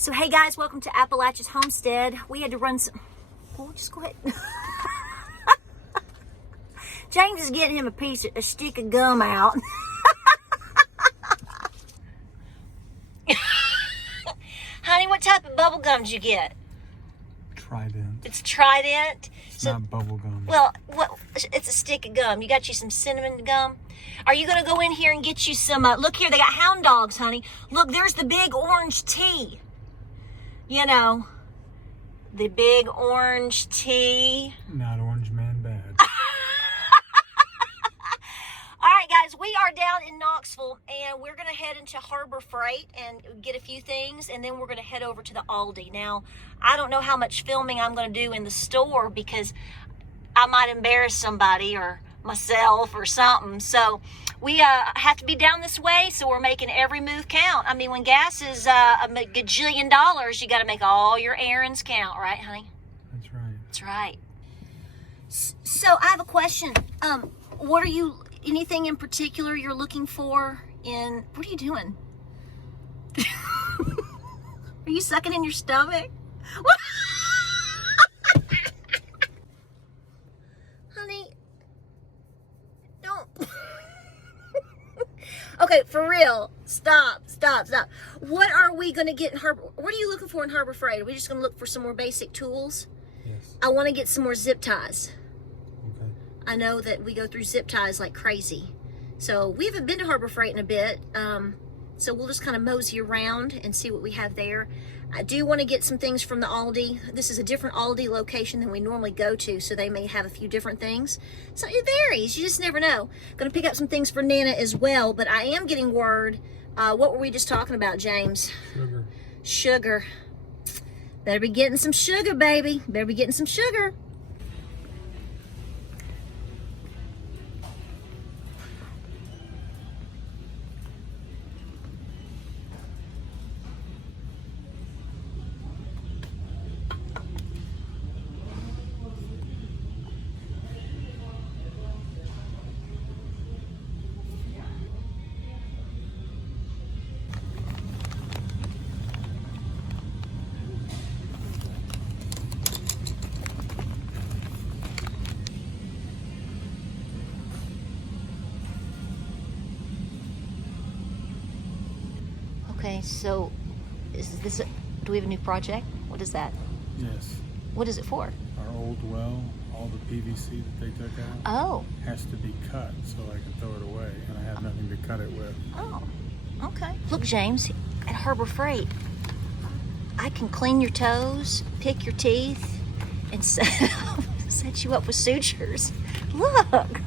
So hey guys, welcome to Appalachia's Homestead. We had to run some... Oh, just go ahead. James is getting him a stick of gum out. Honey, what type of bubble gum did you get? Trident. It's Trident. It's not bubble gum. Well, it's a stick of gum. You got you some cinnamon gum. Are you going to go in here and get you some... look here, they got hound dogs, honey. Look, there's the big orange tea. You know, the big orange tea. Not orange man bad. All right, guys, we are down in Knoxville, and we're going to head into Harbor Freight and get a few things, and then we're going to head over to the Aldi. Now, I don't know how much filming I'm going to do in the store because I might embarrass somebody or myself or something. So we have to be down this way, so we're making every move count. I mean, when gas is a gajillion dollars, you got to make all your errands count, right, honey? That's right. That's right. So I have a question. What are you... Anything in particular you're looking for in... What are you doing? Are you sucking in your stomach? Honey, don't. Okay, for real. Stop. What are we going to get in Harbor... What are you looking for in Harbor Freight? Are we just going to look for some more basic tools? Yes. I want to get some more zip ties. Okay. I know that we go through zip ties like crazy. So we haven't been to Harbor Freight in a bit. So we'll just kind of mosey around and see what we have there. I do want to get some things from the Aldi. This is a different Aldi location than we normally go to, so they may have a few different things. So it varies. You just never know. Going to pick up some things for Nana as well, but I am getting word. What were we just talking about, James? Sugar. Better be getting some sugar, baby. Better be getting some sugar. Okay, so do we have a new project? What is that? Yes. What is it for? Our old well, all the PVC that they took out Oh. has to be cut so I can throw it away, and I have nothing to cut it with. Oh, okay. Look, James, at Harbor Freight, I can clean your toes, pick your teeth, and set you up with sutures. Look.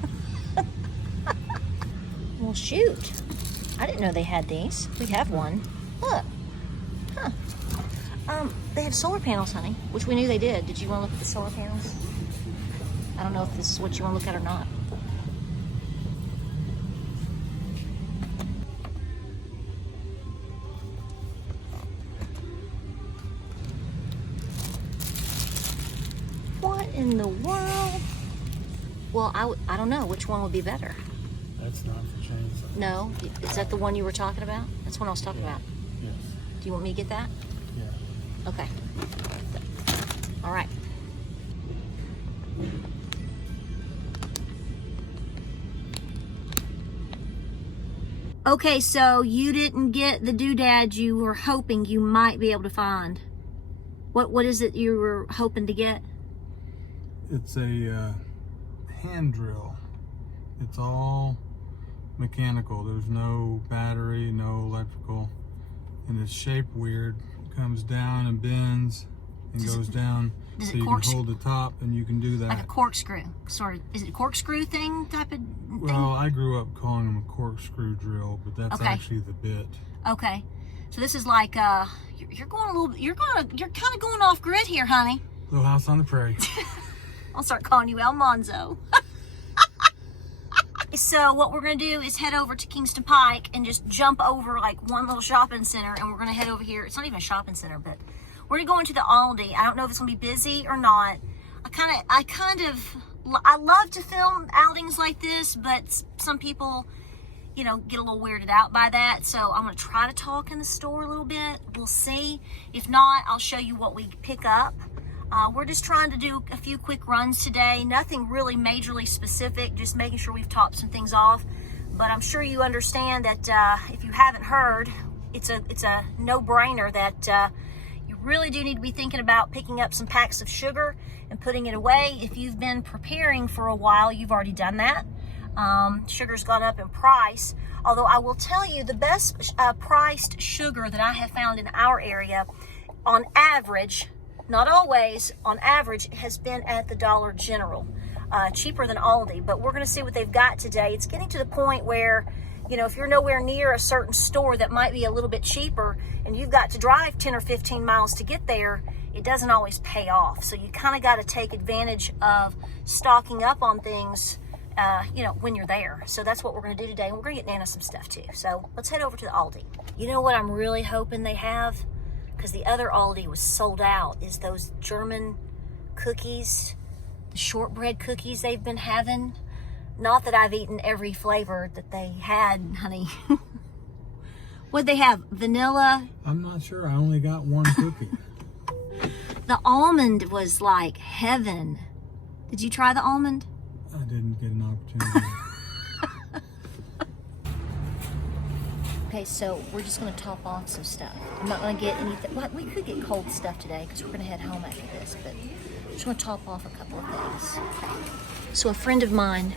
Well, shoot. I didn't know they had these. We have one. Look. Huh. They have solar panels, honey, which we knew they did. Did you want to look at the solar panels? I don't know if this is what you want to look at or not. What in the world? Well, I don't know. Which one would be better? That's not for chainsaw. No? Is that the one you were talking about? That's what I was talking about. Yes. Do you want me to get that? Yeah. Okay. All right. Okay, so you didn't get the doodad you were hoping you might be able to find. What is it you were hoping to get? It's a hand drill. It's all mechanical. There's no battery, no electrical, and it's shaped weird. It comes down and bends and goes down, so you can hold the top, and you can do that. Like a corkscrew, sort of. Is it a corkscrew thing type of thing? Well, I grew up calling them a corkscrew drill, but that's actually the bit. Okay, so this is like you're going a little. You're kind of going off grid here, honey. Little House on the Prairie. I'll start calling you El Monzo. So what we're going to do is head over to Kingston Pike and just jump over like one little shopping center, and we're going to head over here. It's not even a shopping center, but we're going to go into the Aldi. I don't know if it's going to be busy or not. I love to film outings like this, but some people, you know, get a little weirded out by that. So I'm gonna try to talk in the store a little bit. We'll see. If not, I'll show you what we pick up. We're just trying to do a few quick runs today. Nothing really majorly specific, just making sure we've topped some things off. But I'm sure you understand that if you haven't heard, it's a no-brainer that you really do need to be thinking about picking up some packs of sugar and putting it away. If you've been preparing for a while, you've already done that. Sugar's gone up in price, although I will tell you the best priced sugar that I have found in our area on average, not always, on average, has been at the Dollar General. Cheaper than Aldi, but we're going to see what they've got today. It's getting to the point where, you know, if you're nowhere near a certain store that might be a little bit cheaper and you've got to drive 10 or 15 miles to get there, it doesn't always pay off. So you kind of got to take advantage of stocking up on things, you know, when you're there. So that's what we're going to do today. And we're going to get Nana some stuff too. So let's head over to the Aldi. You know what I'm really hoping they have? Because the other Aldi was sold out, is those German cookies, the shortbread cookies they've been having. Not that I've eaten every flavor that they had, honey. What'd they have? Vanilla? I'm not sure. I only got one cookie. The almond was like heaven. Did you try the almond? I didn't get an opportunity. Okay, so we're just gonna top off some stuff. I'm not gonna get anything. Well, we could get cold stuff today because we're gonna head home after this, but I'm just gonna top off a couple of things. So a friend of mine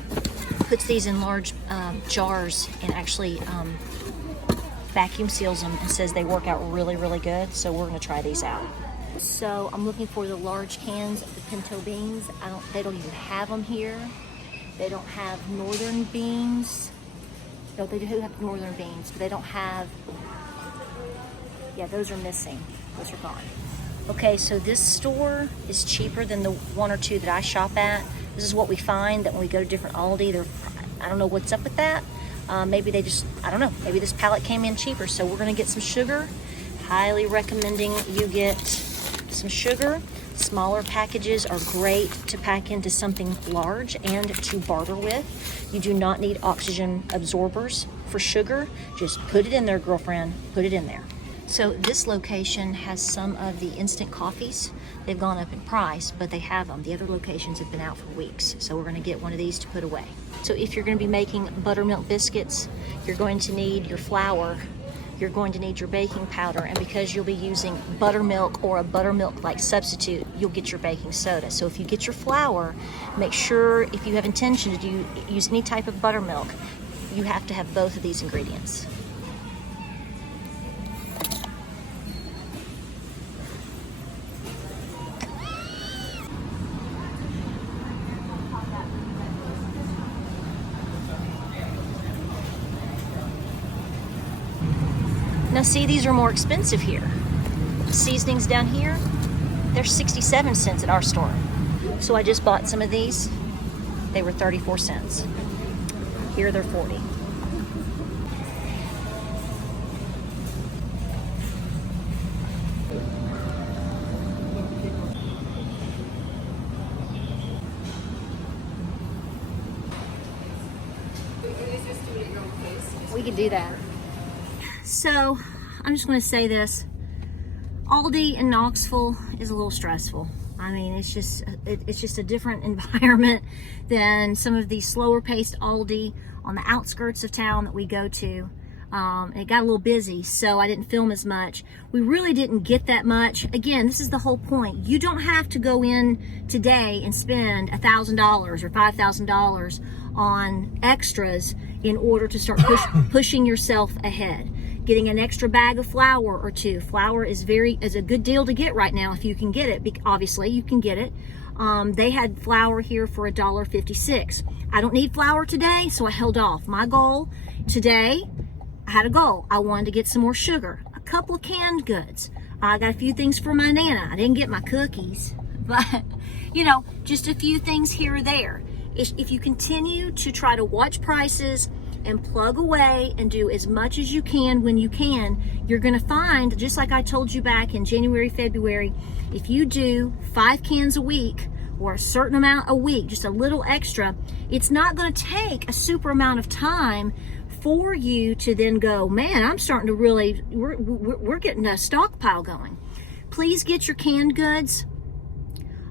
puts these in large jars and actually vacuum seals them and says they work out really, really good. So we're gonna try these out. So I'm looking for the large cans of the pinto beans. They don't even have them here. They don't have northern beans. No, they do have northern beans, but they don't have, yeah, those are missing. Those are gone. Okay, so this store is cheaper than the one or two that I shop at. This is what we find that when we go to different Aldi, I don't know what's up with that. Maybe they just, I don't know, maybe this pallet came in cheaper. So we're gonna get some sugar. Highly recommending you get some sugar. Smaller packages are great to pack into something large and to barter with. You do not need oxygen absorbers for sugar. Just put it in there, girlfriend, put it in there. So this location has some of the instant coffees. They've gone up in price, but they have them. The other locations have been out for weeks. So we're gonna get one of these to put away. So if you're gonna be making buttermilk biscuits, you're going to need your flour, you're going to need your baking powder, and because you'll be using buttermilk or a buttermilk-like substitute, you'll get your baking soda. So if you get your flour, make sure if you have intention to use any type of buttermilk, you have to have both of these ingredients. Now see, these are more expensive here. Seasonings down here, they're 67 cents at our store. So I just bought some of these. They were 34 cents. Here they're 40. We could do that. So I'm just going to say this. Aldi in Knoxville is a little stressful. I mean, it's just a different environment than some of the slower paced Aldi on the outskirts of town that we go to. It got a little busy, so I didn't film as much. We really didn't get that much. Again, this is the whole point. You don't have to go in today and spend $1,000 or $5,000 on extras in order to start pushing yourself ahead. Getting an extra bag of flour or two. Flour is a good deal to get right now if you can get it. Obviously, you can get it. They had flour here for $1.56. I don't need flour today, so I held off. My goal today, I had a goal. I wanted to get some more sugar, a couple of canned goods. I got a few things for my Nana. I didn't get my cookies, but you know, just a few things here or there. If you continue to try to watch prices and plug away and do as much as you can when you can, you're gonna find, just like I told you back in January, February, if you do 5 cans a week or a certain amount a week, just a little extra, it's not gonna take a super amount of time for you to then go, man, I'm starting to really, we're getting a stockpile going. Please get your canned goods.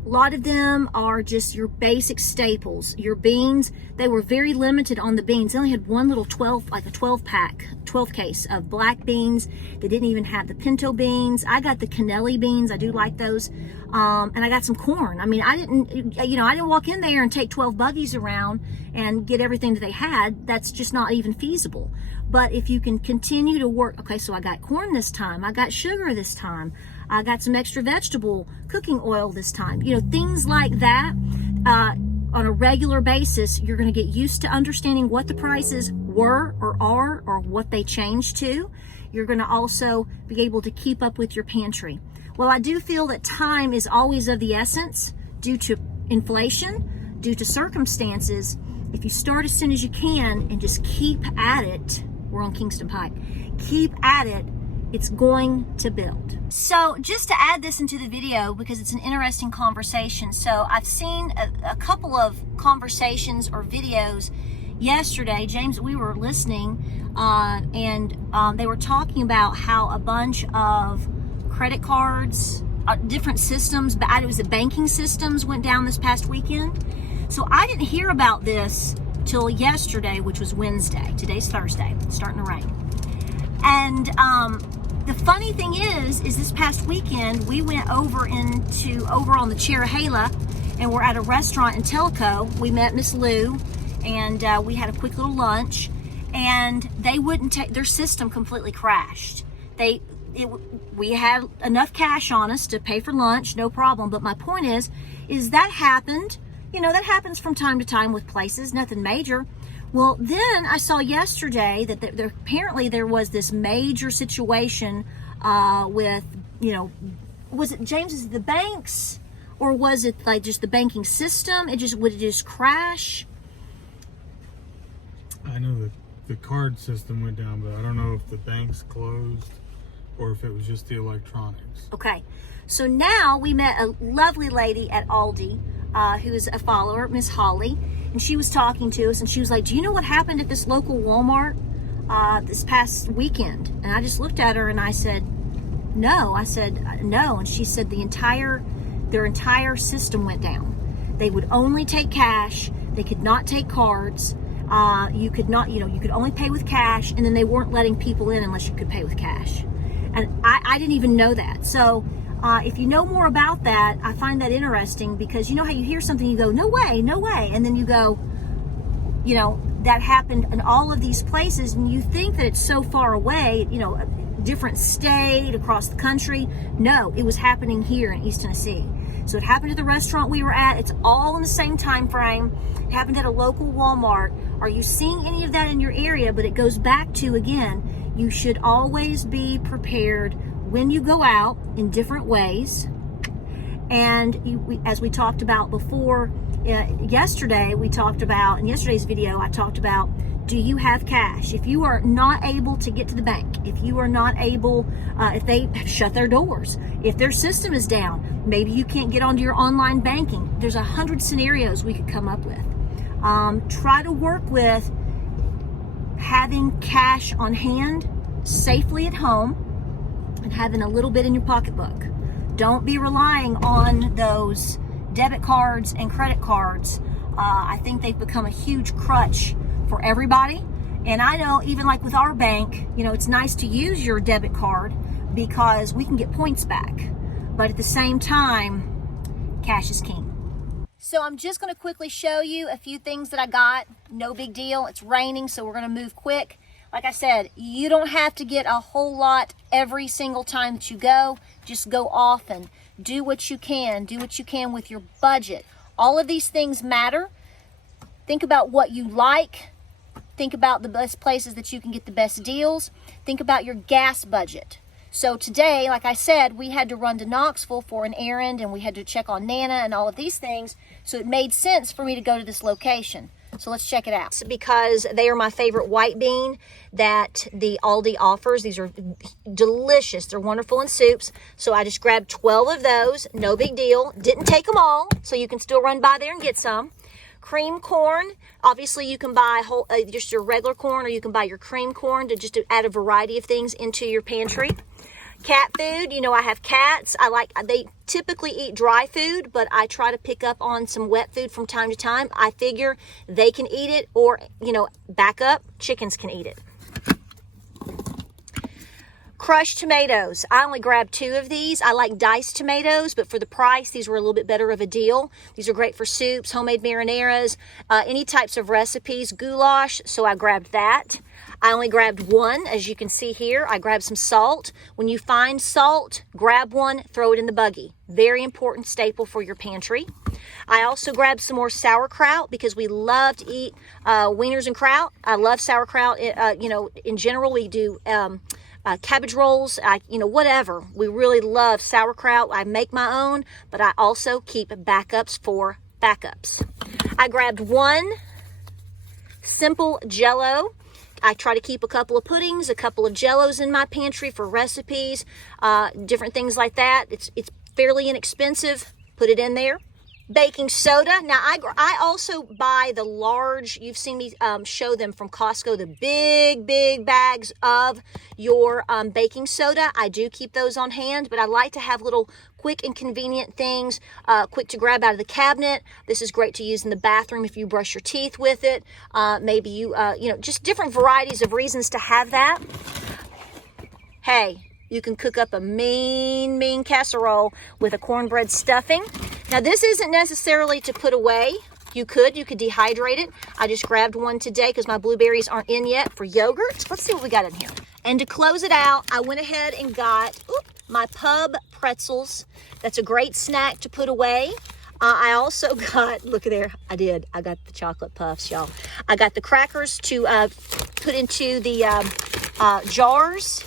A lot of them are just your basic staples. Your beans, they were very limited on the beans. They only had one little 12 case of black beans. They didn't even have the pinto beans. I got the cannelli beans. I do like those. And I got some corn. I mean, I didn't walk in there and take 12 buggies around and get everything that they had. That's just not even feasible. But if you can continue to work, okay, so I got corn this time. I got sugar this time. I got some extra vegetable cooking oil this time. You know, things like that. On a regular basis, you're going to get used to understanding what the prices were or are or what they changed to. You're going to also be able to keep up with your pantry. Well, I do feel that time is always of the essence due to inflation, due to circumstances. If you start as soon as you can and just keep at it, we're on Kingston Pike, keep at it, it's going to build. So just to add this into the video, because it's an interesting conversation. So I've seen a couple of conversations or videos yesterday. James, we were listening and they were talking about how a bunch of credit cards, different systems, but it was the banking systems went down this past weekend. So I didn't hear about this till yesterday, which was Wednesday. Today's Thursday. It's starting to rain. And the funny thing is this past weekend we went over on the Cherahela, and we're at a restaurant in Tellico. We met Miss Lou, and we had a quick little lunch. And they wouldn't take, their system completely crashed. We had enough cash on us to pay for lunch, no problem. But my point is that happened. You know, that happens from time to time with places, nothing major. Well, then I saw yesterday that apparently there was this major situation with, you know, was it, James, is it the banks, or was it like just the banking system? Would it just crash? I know that the card system went down, but I don't know if the banks closed or if it was just the electronics. Okay, so now we met a lovely lady at Aldi who is a follower, Miss Holly. And she was talking to us, and she was like, do you know what happened at this local Walmart this past weekend? And I just looked at her and I said, no. I said, no. And she said their entire system went down. They would only take cash. They could not take cards. You could only pay with cash, and then they weren't letting people in unless you could pay with cash. And I didn't even know that. So if you know more about that, I find that interesting, because you know how you hear something, you go, no way, no way. And then you go, you know, that happened in all of these places, and you think that it's so far away, you know, a different state, across the country. No, it was happening here in East Tennessee. So it happened at the restaurant we were at. It's all in the same time frame. It happened at a local Walmart. Are you seeing any of that in your area? But it goes back to, again, you should always be prepared when you go out in different ways. And as we talked about before, yesterday, in yesterday's video, I talked about, do you have cash? If you are not able to get to the bank, if you are not able, if they shut their doors, if their system is down, maybe you can't get onto your online banking. There's 100 scenarios we could come up with. Try to work with having cash on hand safely at home and having a little bit in your pocketbook. Don't be relying on those debit cards and credit cards. I think they've become a huge crutch for everybody. And I know even like with our bank, you know, it's nice to use your debit card because we can get points back. But at the same time, cash is king. So I'm just going to quickly show you a few things that I got. No big deal. It's raining, so we're going to move quick. Like I said, you don't have to get a whole lot every single time that you go. Just go often. Do what you can. Do what you can with your budget. All of these things matter. Think about what you like. Think about the best places that you can get the best deals. Think about your gas budget. So today, like I said, we had to run to Knoxville for an errand, and we had to check on Nana and all of these things. So it made sense for me to go to this location. So let's check it out. It's because they are my favorite white bean that the Aldi offers. These are delicious. They're wonderful in soups. So I just grabbed 12 of those. No big deal. Didn't take them all, so you can still run by there and get some. cream corn. Obviously, you can buy whole, just your regular corn, or you can buy your cream corn to add a variety of things into your pantry. Cat food, you know, I have cats. They typically eat dry food, but I try to pick up on some wet food from time to time. I figure they can eat it, or, you know, back up, chickens can eat it. Crushed tomatoes. I only grabbed 2 of these. I like diced tomatoes, but for the price, these were a little bit better of a deal. These are great for soups, homemade marinaras, any types of recipes, goulash, so I grabbed that. I only grabbed 1, as you can see here. I grabbed some salt. When you find salt, grab 1, throw it in the buggy. Very important staple for your pantry. I also grabbed some more sauerkraut because we love to eat wieners and kraut. I love sauerkraut. You know, in general, we do cabbage rolls, you know, whatever. We really love sauerkraut. I make my own, but I also keep backups for backups. I grabbed 1 simple Jell-O. I try to keep a couple of puddings, a couple of Jell-Os in my pantry for recipes, different things like that. It's fairly inexpensive. Put it in there. Baking soda. Now, I also buy the large, you've seen me show them from Costco, the big bags of your baking soda. I do keep those on hand, but I like to have little quick and convenient things, quick to grab out of the cabinet. This is great to use in the bathroom if you brush your teeth with it. Maybe you know, just different varieties of reasons to have that. Hey, you can cook up a mean casserole with a cornbread stuffing. Now, this isn't necessarily to put away. You could dehydrate it. I just grabbed 1 today because my blueberries aren't in yet for yogurt. Let's see what we got in here. And to close it out, I went ahead and got my pub pretzels. That's a great snack to put away. I also got, look at there, I got the chocolate puffs, y'all. I got the crackers to put into the jars.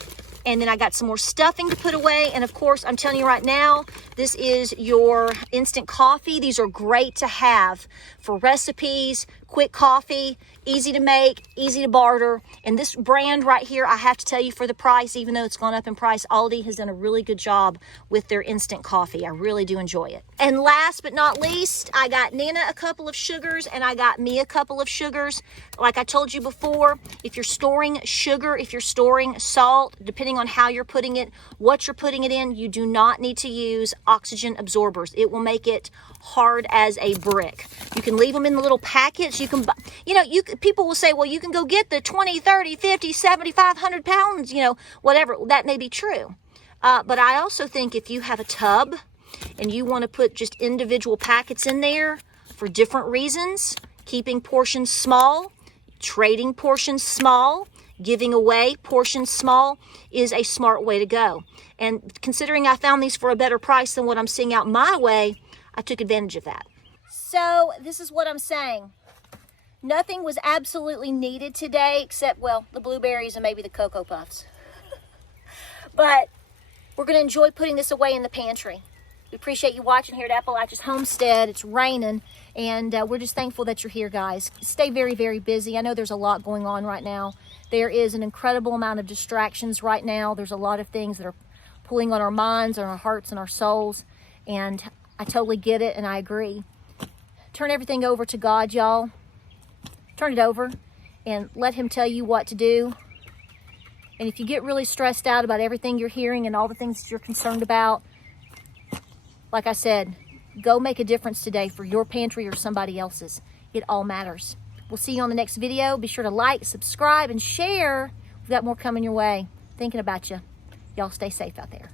And then I got some more stuffing to put away. And of course, I'm telling you right now, this is your instant coffee. These are great to have for recipes, quick coffee, easy to make, easy to barter. And this brand right here, I have to tell you, for the price, even though it's gone up in price, Aldi has done a really good job with their instant coffee. I really do enjoy it. And last but not least, I got Nana a couple of sugars and I got me a couple of sugars. Like I told you before, if you're storing sugar, if you're storing salt, depending on how you're putting it, what you're putting it in, you do not need to use oxygen absorbers. It will make it hard as a brick. You can leave them in the little packets. You can, you know, people will say, well, you can go get the 20, 30, 50, 75, 100 pounds, you know, whatever. That may be true. But I also think if you have a tub and you want to put just individual packets in there for different reasons, keeping portions small, trading portions small, giving away portions small is a smart way to go. And considering I found these for a better price than what I'm seeing out my way, I took advantage of that. So this is what I'm saying. Nothing was absolutely needed today except, well, the blueberries and maybe the Cocoa Puffs. But we're going to enjoy putting this away in the pantry. We appreciate you watching here at Appalachia's Homestead. It's raining, and we're just thankful that you're here, guys. Stay very, very busy. I know there's a lot going on right now. There is an incredible amount of distractions right now. There's a lot of things that are pulling on our minds, on our hearts, and our souls, and I totally get it, and I agree. Turn everything over to God, y'all. Turn it over and let Him tell you what to do. And if you get really stressed out about everything you're hearing and all the things that you're concerned about, like I said, go make a difference today for your pantry or somebody else's. It all matters. We'll see you on the next video. Be sure to like, subscribe, and share. We've got more coming your way. Thinking about you. Y'all stay safe out there.